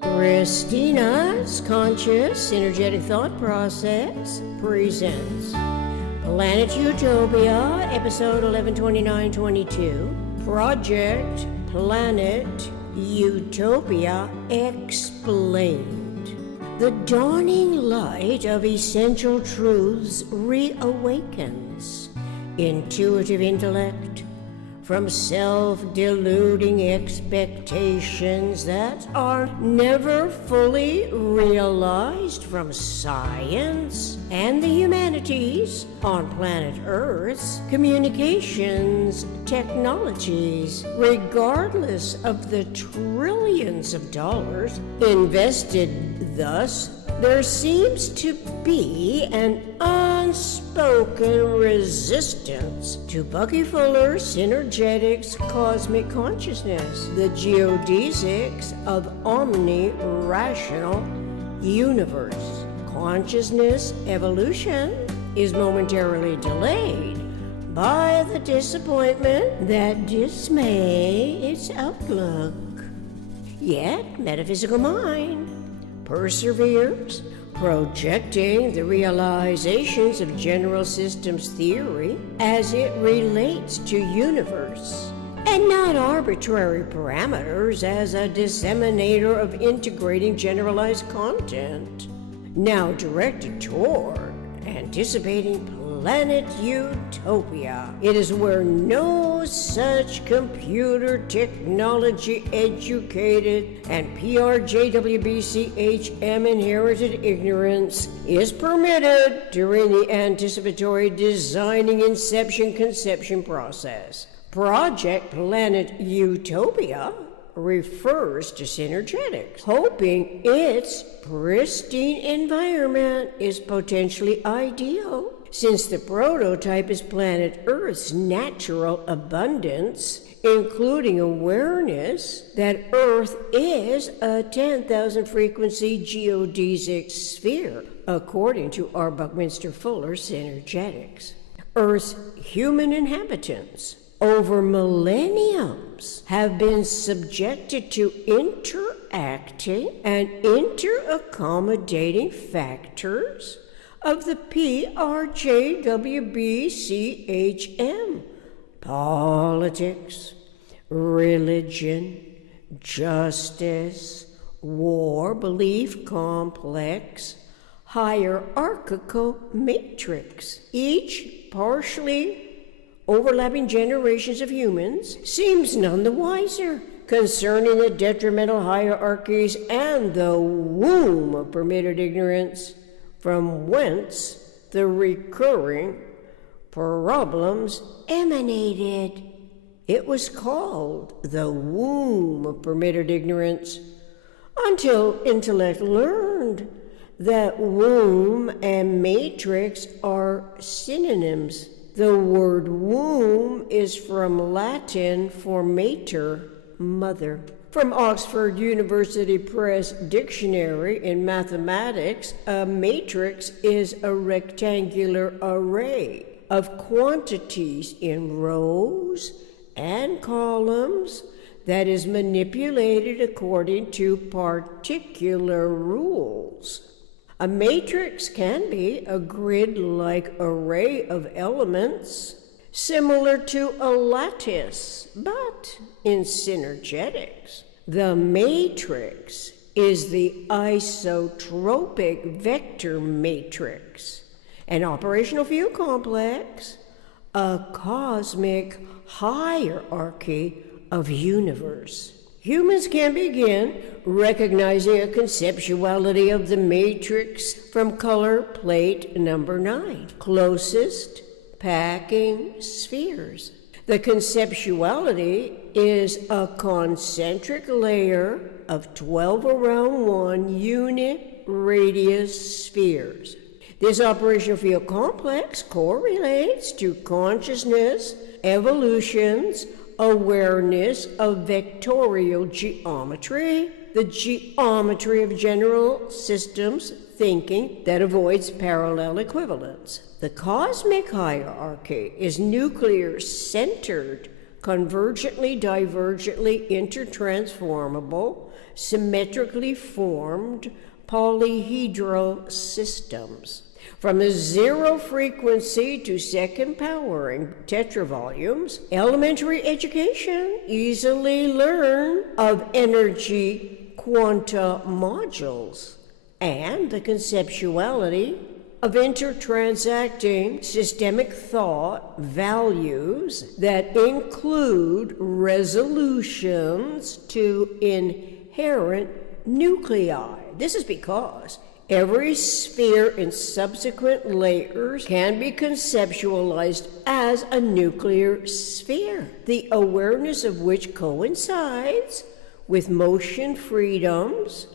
Christina's Conscious Synergetic Thought Process presents Planet Utopia, episode 112922, Project Planet Utopia Explained. The dawning light of essential truths reawakens intuitive intellect from self-deluding expectations that are never fully realized from science and the humanities on planet Earth's communications technologies, regardless of the trillions of dollars invested. Thus, there seems to be an unspoken resistance to Bucky Fuller's Synergetics cosmic consciousness, the geodesics of omnirational universe. Consciousness evolution is momentarily delayed by the disappointment that dismay its outlook. Yet, metaphysical mind perseveres, projecting the realizations of general systems theory as it relates to universe, and not arbitrary parameters as a disseminator of integrating generalized content, now directed toward anticipating Planet Utopia. It is where no such computer technology educated and PRJWBCHM inherited ignorance is permitted during the anticipatory designing inception-conception process. Project Planet Utopia refers to Synergetics, hoping its pristine environment is potentially ideal, since the prototype is planet Earth's natural abundance, including awareness that Earth is a 10,000 frequency geodesic sphere, according to our Buckminster Fuller Synergetics. Earth's human inhabitants over millenniums have been subjected to interacting and interaccommodating factors of the PRJWBCHM: politics, religion, justice, war, belief complex, hierarchical matrix. Each partially overlapping generations of humans seems none the wiser concerning the detrimental hierarchies and the womb of permitted ignorance from whence the recurring problems emanated. It was called the womb of permitted ignorance until intellect learned that womb and matrix are synonyms. The word womb is from Latin for mater, mother. From Oxford University Press Dictionary in Mathematics, a matrix is a rectangular array of quantities in rows and columns that is manipulated according to particular rules. A matrix can be a grid-like array of elements, similar to a lattice, but in Synergetics, the matrix is the isotropic vector matrix, an operational field complex, a cosmic hierarchy of universe. Humans can begin recognizing a conceptuality of the matrix from color plate number 9, closest packing spheres. The conceptuality is a concentric layer of 12 around 1 unit radius spheres. This operational field complex correlates to consciousness, evolution's awareness of vectorial geometry, the geometry of general systems thinking that avoids parallel equivalence. The cosmic hierarchy is nuclear-centered convergently, divergently, intertransformable, symmetrically formed polyhedral systems. From the zero frequency to second powering tetravolumes, elementary education easily learn of energy quanta modules and the conceptuality of intertransacting systemic thought values that include resolutions to inherent nuclei. This is because every sphere in subsequent layers can be conceptualized as a nuclear sphere, the awareness of which coincides with motion freedoms,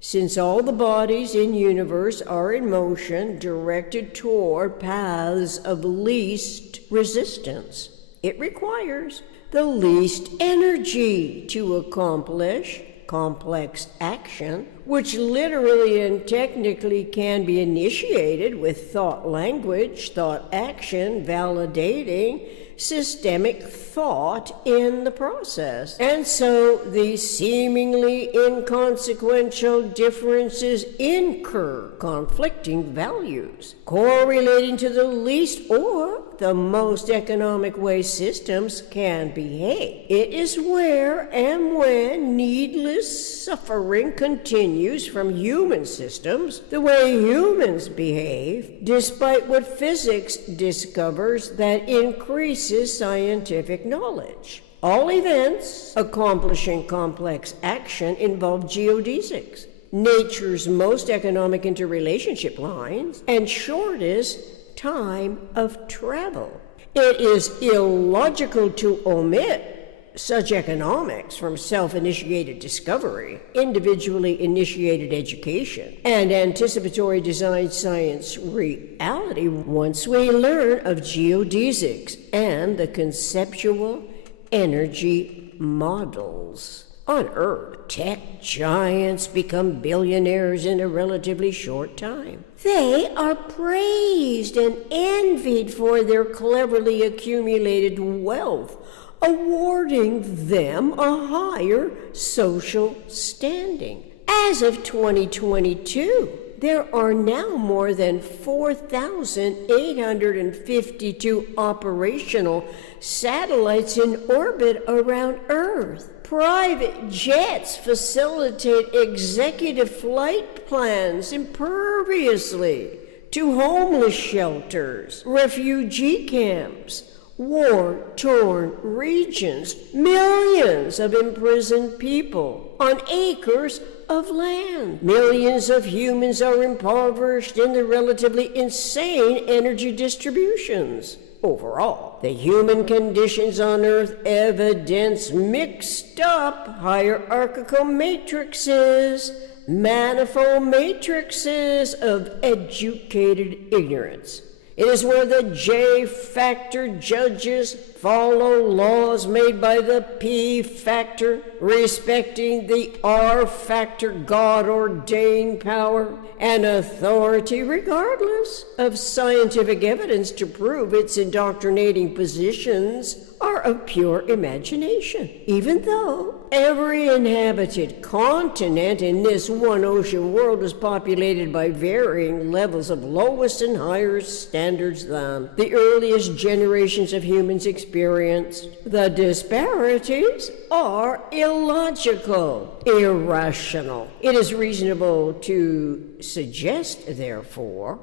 since all the bodies in universe are in motion directed toward paths of least resistance. It requires the least energy to accomplish complex action, which literally and technically can be initiated with thought language, thought action, validating systemic thought in the process. And so the seemingly inconsequential differences incur conflicting values, correlating to the least or the most economic way systems can behave. It is where and when needless suffering continues from human systems, the way humans behave, despite what physics discovers that increases scientific knowledge. All events accomplishing complex action involve geodesics, nature's most economic interrelationship lines, and shortest time of travel. It is illogical to omit such economics from self-initiated discovery, individually initiated education, and anticipatory design science reality once we learn of geodesics and the conceptual energy models. On Earth, tech giants become billionaires in a relatively short time. They are praised and envied for their cleverly accumulated wealth, awarding them a higher social standing. As of 2022, there are now more than 4,852 operational satellites in orbit around Earth. Private jets facilitate executive flight plans imperviously to homeless shelters, refugee camps, war-torn regions, millions of imprisoned people on acres of land. Millions of humans are impoverished in the relatively insane energy distributions. Overall, the human conditions on Earth evidence mixed up hierarchical matrices, manifold matrices of educated ignorance. It is where the J-factor judges follow laws made by the P-factor, respecting the R-factor God-ordained power and authority regardless of scientific evidence to prove its indoctrinating positions are of pure imagination. Even though every inhabited continent in this one ocean world is populated by varying levels of lowest and higher standards than the earliest generations of humans experienced, the disparities are illogical, irrational. It is reasonable to suggest, therefore,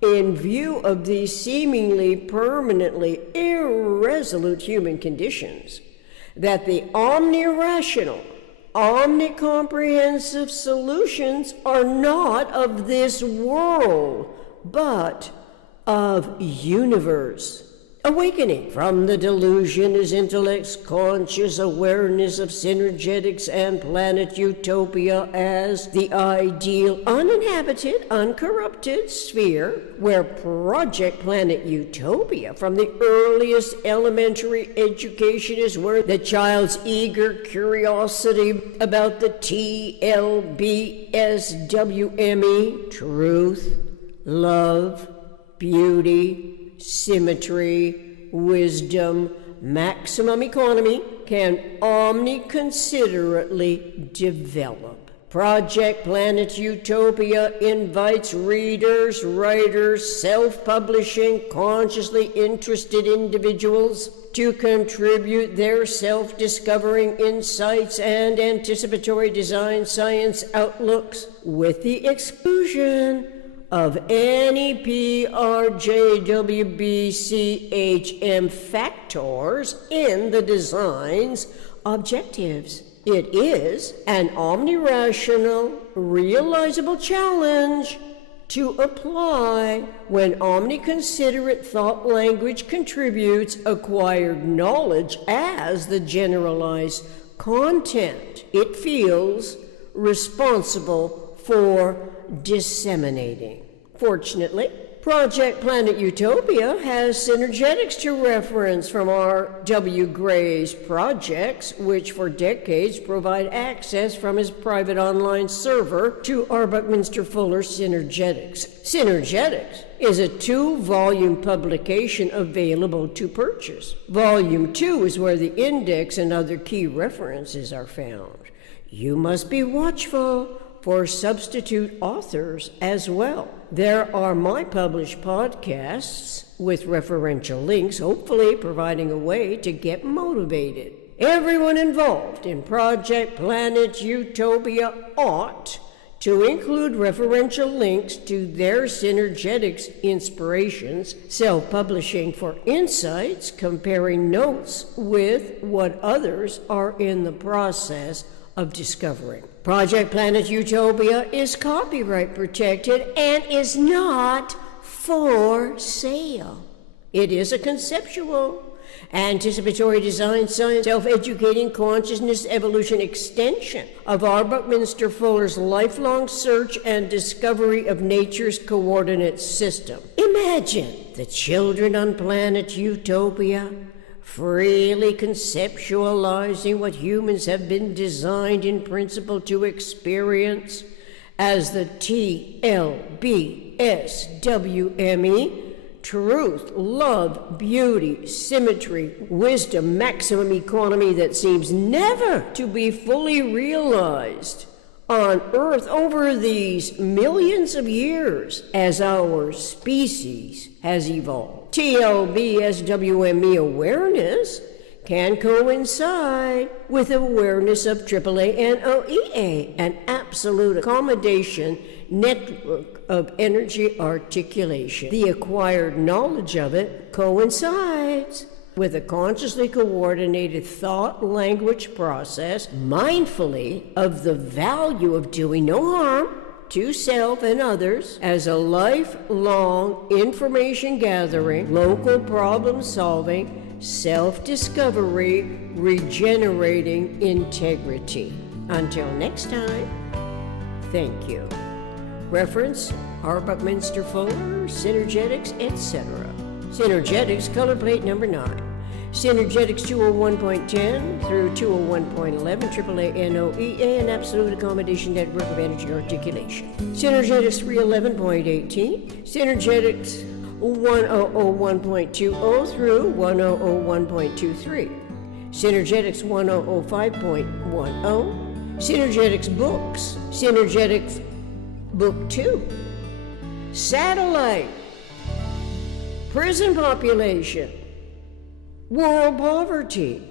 in view of these seemingly permanently irresolute human conditions, that the omnirational, omnicomprehensive solutions are not of this world, but of universe. Awakening from the delusion is intellect's conscious awareness of Synergetics and Planet Utopia as the ideal, uninhabited, uncorrupted sphere where Project Planet Utopia from the earliest elementary education is where the child's eager curiosity about the TLBSWME, truth, love, beauty, symmetry, wisdom, maximum economy can omniconsiderately develop. Project Planet Utopia invites readers, writers, self-publishing, consciously interested individuals to contribute their self-discovering insights and anticipatory design science outlooks with the exclusion of any PRJWBCHM factors in the design's objectives. It is an omnirational, realizable challenge to apply when omniconsiderate thought language contributes acquired knowledge as the generalized content it feels responsible for disseminating. Fortunately, Project Planet Utopia has Synergetics to reference from R.W. Gray's projects, which for decades provide access from his private online server to our Buckminster Fuller Synergetics. Synergetics is a 2-volume publication available to purchase. Volume 2 is where the index and other key references are found. You must be watchful for substitute authors as well. There are my published podcasts with referential links, hopefully providing a way to get motivated. Everyone involved in Project Planet Utopia ought to include referential links to their Synergetics inspirations, self-publishing for insights, comparing notes with what others are in the process of discovering. Project Planet Utopia is copyright protected and is not for sale. It is a conceptual, anticipatory design science, self-educating consciousness evolution extension of our Buckminster Fuller's lifelong search and discovery of nature's coordinate system. Imagine the children on Planet Utopia freely conceptualizing what humans have been designed in principle to experience as the TLBSWME, truth, love, beauty, symmetry, wisdom, maximum economy that seems never to be fully realized on Earth over these millions of years as our species has evolved. TLBSWME awareness can coincide with awareness of AAA and OEA, an absolute accommodation network of energy articulation. The acquired knowledge of it coincides with a consciously coordinated thought-language process, mindfully of the value of doing no harm to self and others as a lifelong information gathering, local problem solving, self-discovery, regenerating integrity. Until next time, thank you. Reference R. Buckminster Fuller, Synergetics, etc. Synergetics, color plate number 9. Synergetics 201.10 through 201.11, AAA NOEA, an absolute accommodation network of energy articulation. Synergetics 311.18, Synergetics 1001.20 through 1001.23, Synergetics 1005.10, Synergetics books, Synergetics Book 2, Satellite, Prison Population, World Poverty,